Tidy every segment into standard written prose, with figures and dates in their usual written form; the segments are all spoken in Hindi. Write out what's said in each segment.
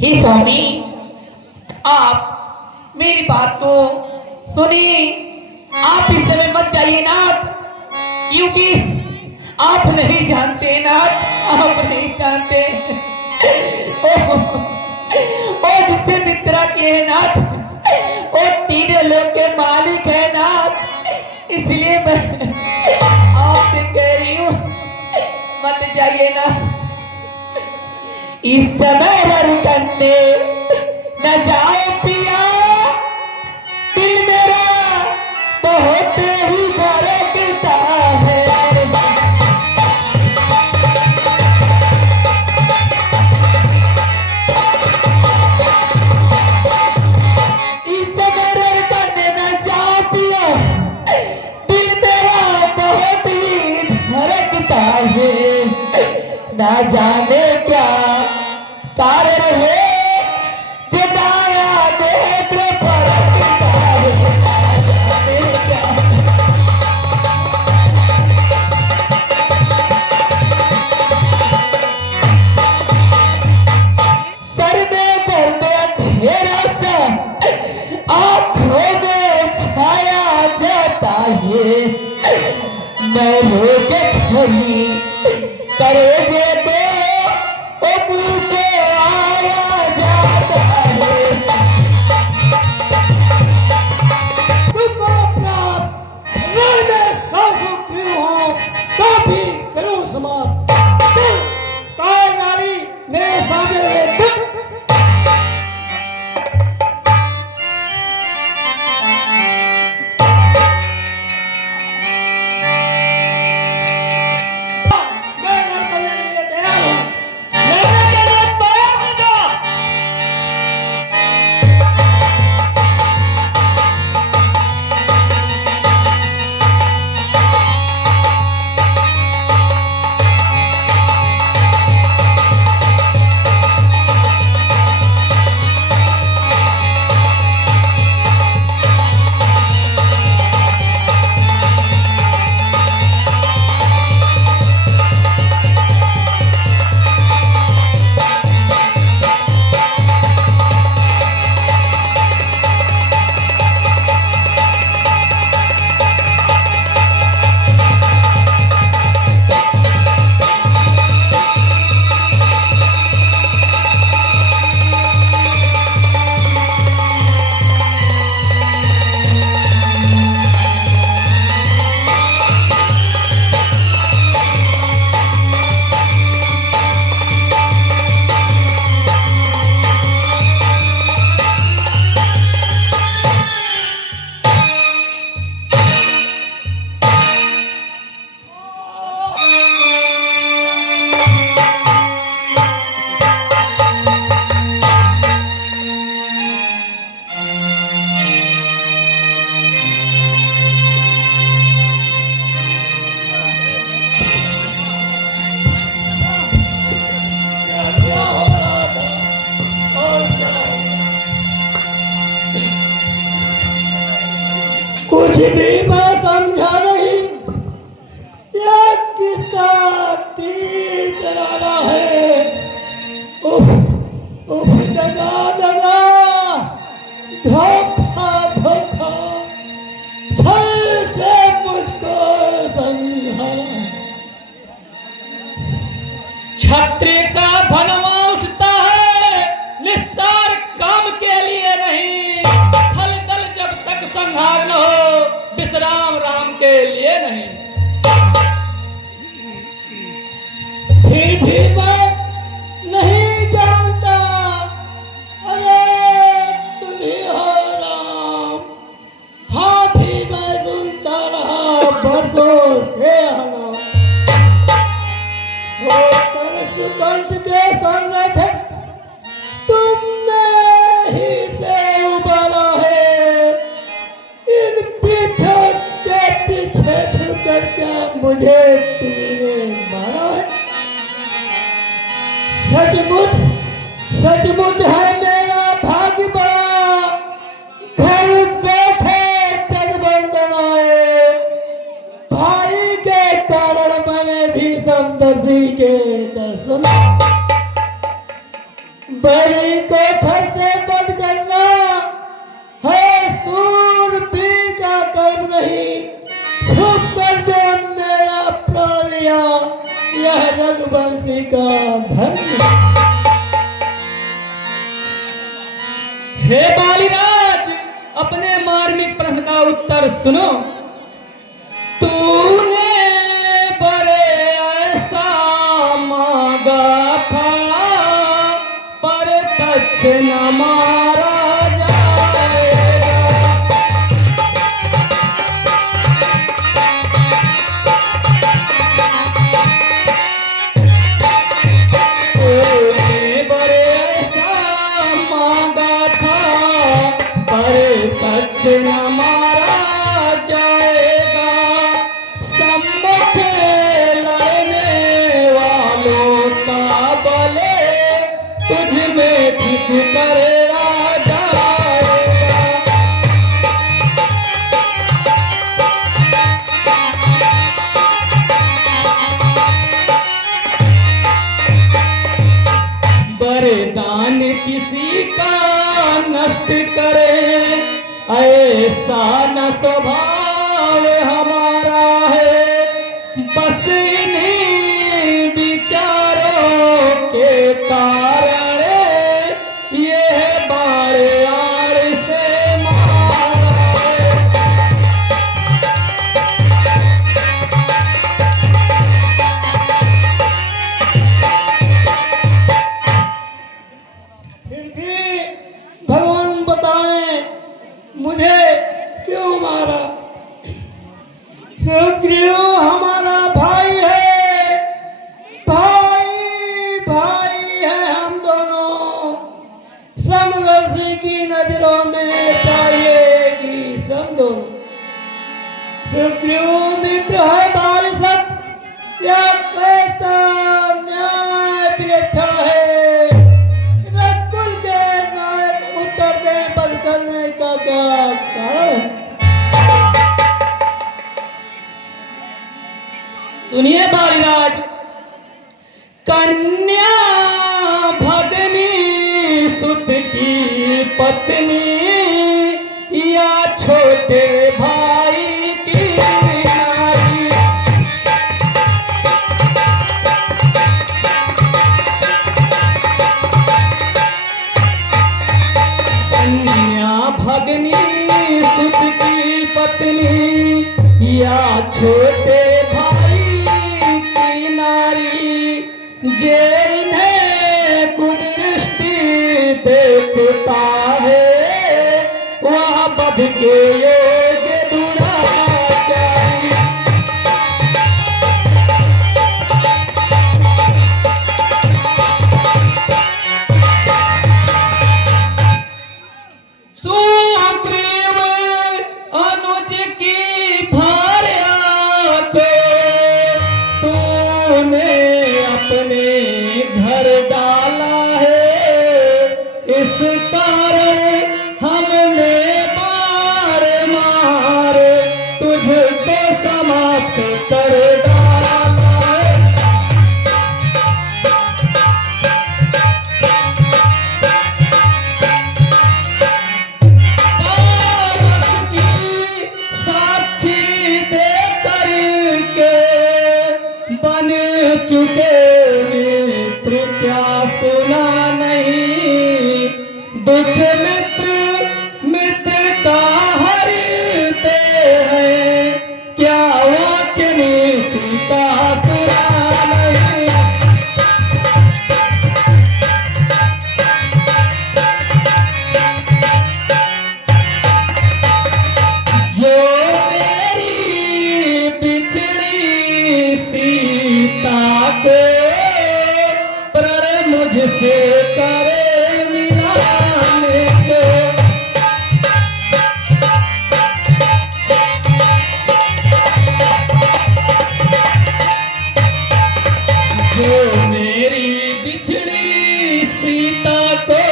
हे स्वामी, आप मेरी बात को सुनिए। आप इस समय मत जाइए नाथ, क्योंकि आप नहीं जानते नाथ, आप नहीं जानते। ओ जिससे मित्रा के है नाथ, वो तीनों लोग के मालिक है नाथ। इसलिए मैं आपसे कह रही हूँ, मत जाइए ना। इस समय करने न जाओ पिया, दिल मेरा बहुत ही धड़कता है। इस समय करने न जाओ पिया, दिल मेरा बहुत ही धड़कता है। ना जाने क्या कारण है जो दाया नेत्र फरकता है। ना जाने क्या। सर में दर्द अंधेरा सा आंखों में छाया जाता है। मैं रोके खड़ी करेजे को मुंह पे आया जाता है। तुमको अपना रण में सांसों क्यों हो तो भी करूं समाप्त। चल काय नारी मेरे सामने ले तक। मैं रण करने के लिए तैयार हूं। लड़ने के लिए तैयार हो जा। क्या हो रहा था और क्या कुछ भी मैं समझा नहीं। यह किसका तीर चलाना है। उफ उफ, दगा दगा, धोखा धोखा, छल से मुझको समझाना है। क्षत्रिय का धनवा उठता है निस्सार काम के लिए नहीं। खल दल जब तक संहार न हो, विश्राम राम के लिए नहीं। फिर भी मैं नहीं जानता। अरे तुम ही हो राम। हाँ भी मैं सुनता रहा बरसों से आना। होकर सुकंठ के संरक्षक तुमने ही से उबारा है। इन पृथ्वी के पीछे छुकर क्या मुझे तुमने मारा है। सचमुच सचमुच है मेरा भाग्य बड़ा। घर बैठे जगबंदन आए। भाई के कारण मैंने भी समदर्शी के दर्शन। बड़ी को उसी का धर्म। हे बालीराज, अपने मार्मिक प्रश्न का उत्तर सुनो। तूने बड़े ऐसा मांगा था, पर तछ न मारा जाएगा। तूने बड़े ऐसा मांगा था, पर तछ न मारा जाएगा। सम्मुख लड़ने वालों का बल तुझ में खिंच कर आ जाएगा। वरदान किसी का नष्ट करे, ऐसा न स्वभाव हमारा है। बस इन्हीं विचारों के कारण ये बार आड़ से मारा है। फिर भी भगवान बताएं मुझे क्यों मारा। सुग्रीव हमारा भाई है, भाई भाई है हम दोनों। समदर्शी की नजरों में चाहिए कि सब दोनों। सुग्रीव मित्र है बालिसत, या कैसा न्याय विलक्षण है। रघुकुल के नायक उत्तर दे बंद करने का क्या कारण है। सुनिए बालीराज, कन्या भगनी सुत की पत्नी या छोटे भाई की नारी। कन्या भगनी सुत की पत्नी या छोटे भाई की नारी। जे इन्हें कुदृष्टि देखता है, वह बध के योग्य दुराचारी। सुग्रीव अनुज की भार्या को तूने अपने घर डाला है। इस कारण हमने मार मार तुझको समाप्त कर डाला है। सावक की साक्षी दे करके बन चुके मित्र क्या सुना नहीं। दुख मित्र मित्र का हरते हैं, क्या वाक्य नीति का सुना नहीं। जो मेरी बिछड़ी सीता को प्रण मुझसे करे मिलाने को। जो मेरी बिछड़ी सीता को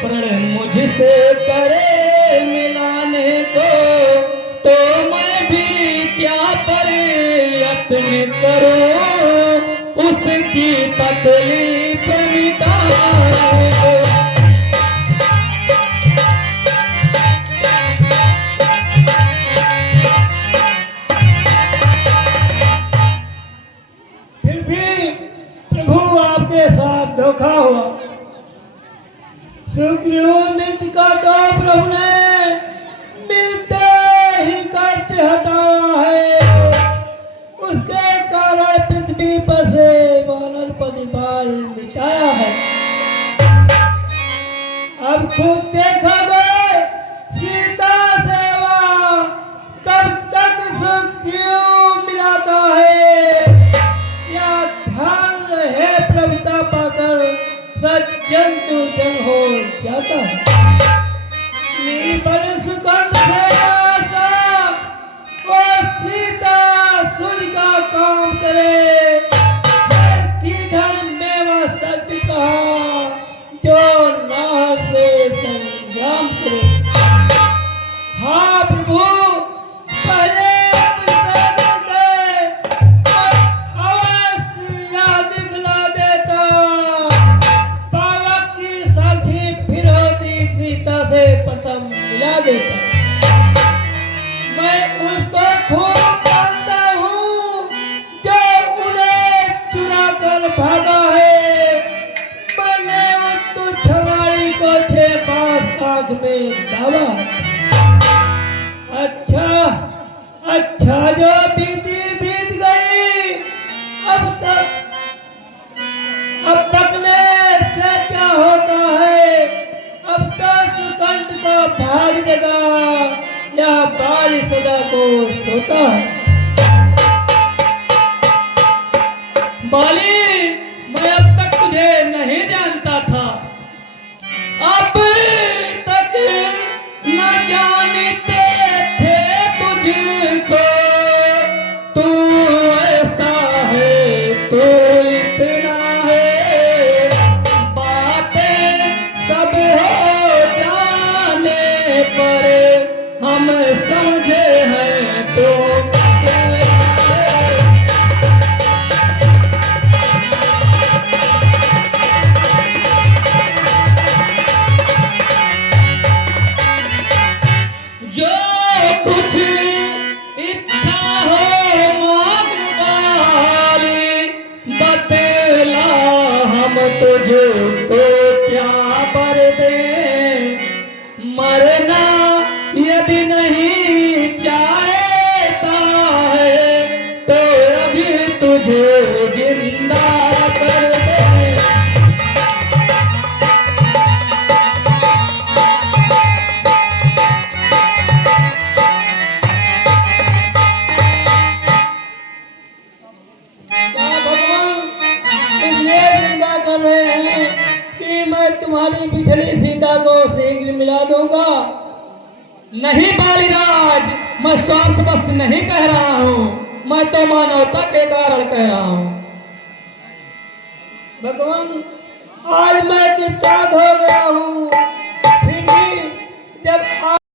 प्रण मुझसे करे मिलाने को, तो मैं भी क्या प्रयत्न करूं उसकी तकलीफ मिटाने को। फिर भी सुग्रीव मित्र का तो प्रभु ने मिलते ही काट हटाया है। उसके कारण पृथ्वी पर से वानर परिवार मिटाया है। अब खुद देखा गए सीता सेवा कब तक सुग्रीव मिलाता है। या ध्यान रहे प्रभुता पाकर सज्जन दुर्जन हो जाता है। निर्बल सुकंठ सेवा सा वो सीता सूर्य का काम करे। किधर मेवा सत्य कहा जो नार से संग्राम करे। हाँ प्रभु पहले मुझसे अवश्य याद दिखला देता। पावक की साक्षी फिर होती सीता से प्रथम मिला देता। मैं उसको खूब जानता हूँ जो उन्हें चुरा कर भागा है। मैंने उस तुच्छ नारी को 6 बार आँख में दावा है। अच्छा जो बीती बीत गई। अब तकने से क्या होता है। अब तो सुकंठ का भाग जगा या बाल सदा को सोता है। बाली, मैं अब तक तुझे नहीं जानता था। अब तक न जानते थे तुझको। तू ऐसा है, तू इतना है। बातें सब हो जाने पर हम समझे हैं तो जो कुछ इच्छा हो मांग वाली बतला हम तुझको क्या बर दें। मरना यदि नहीं चाहता है तो अभी तुझे जिंदा कर दे। क्या भगवान इसलिए जिंदा कर रहे हैं कि मैं तुम्हारी पिछली सीता को शीघ्र मिला दूंगा। नहीं बालीराज, मैं स्वार्थ बस नहीं कह रहा हूँ। मैं तो मानवता के कारण कह रहा हूँ। भगवान आज मैं कृतार्थ हो गया हूँ।